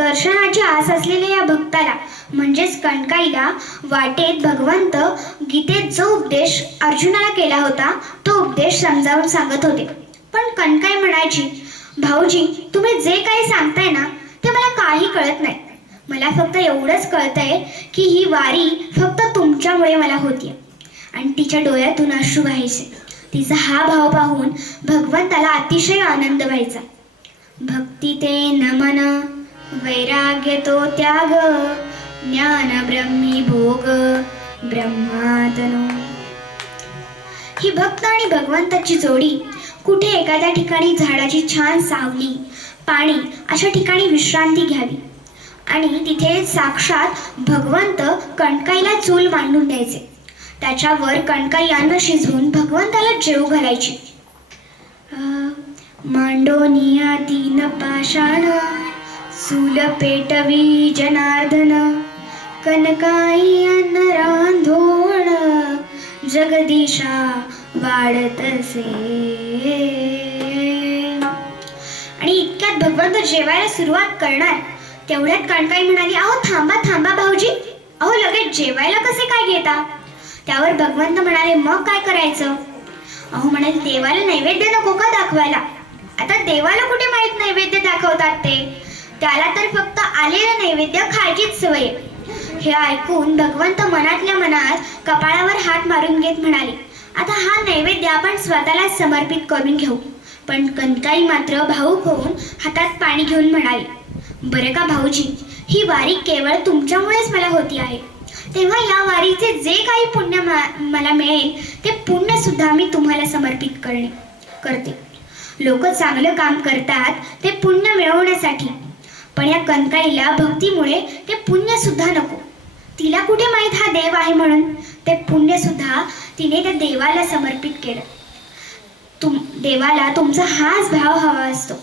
दर्शनाची आस असलेल्या या भक्ताला म्हणजेच कणकाईला वाटेत भगवंत गीतेत जो उपदेश अर्जुनाला केला होता तो उपदेश समजावून सांगत होते. पण कणकाई म्हणायची, भाऊजी तुम्ही जे काही सांगताय ना ते मला काही कळत नाही. मला फक्त एवढंच कळतंय की ही वारी फक्त तुमच्यामुळे मला होतीये. आणि तिच्या डोळ्यातून अश्रू व्हायचे. तिचा हा भाव पाहून भगवंताला अतिशय आनंद व्हायचा. भक्ती ते नमन, वैराग्य तो त्याग, ज्ञान ब्रह्मी भोग ब्रह्मातनो. ही भक्त आणि भगवंताची जोडी कुठे एखाद्या ठिकाणी झाडाची छान सावली, पाणी अशा ठिकाणी विश्रांती घ्यावी आणि तिथे साक्षात भगवंत कणकाईला चूल मांडून द्यायचे. त्याच्यावर कणकाई अन्न शिजवून भगवंताला जेवू घालायची. मांडोनिया तीन पाषाण, चूल पेटवी जनार्दन, कणकाई अन्न रांधोण, जगदीशा वाढतसे. आणि इतक्यात भगवंत जेवायला सुरुवात करणार तेवढ्यात कणकाई म्हणाली, अहो थांबा थांबा भाऊजी, अहो लगेच जेवायला कसे काय घेता? त्यावर भगवंत म्हणाले, मग काय करायचं? अहो म्हणाले, देवाला नैवेद्य नको का दाखवायला? आता देवाला कुठे माहित नैवेद्य दाखवतात ते? त्याला तर फक्त आलेलं नैवेद्य खायचीच सवय. हे ऐकून भगवंत मनातल्या मनात कपाळावर हात मारून घेत म्हणाले, आता हा नैवेद्य आपण स्वतःला समर्पित करून घेऊ. पण कणकाई मात्र भावूक होऊन हातात पाणी घेऊन म्हणाली, बरे का भाऊजी, ही वारी केवळ तुमच्यामुळेच मला होती आहे. तेव्हा या वारीचे जे काही पुण्य मला मिळेल ते पुण्य सुद्धा मी तुम्हाला समर्पित करते. लोक चांगलं काम करतात ते पुण्य मिळवण्यासाठी, पण या कणकाईला भक्तीमुळे ते पुण्य सुद्धा नको. तिला कुठे माहीत हा देव आहे म्हणून ते पुण्य सुद्धा तिने त्या देवाला समर्पित केलं. देवाला तुमचा हाच भाव हवा असतो.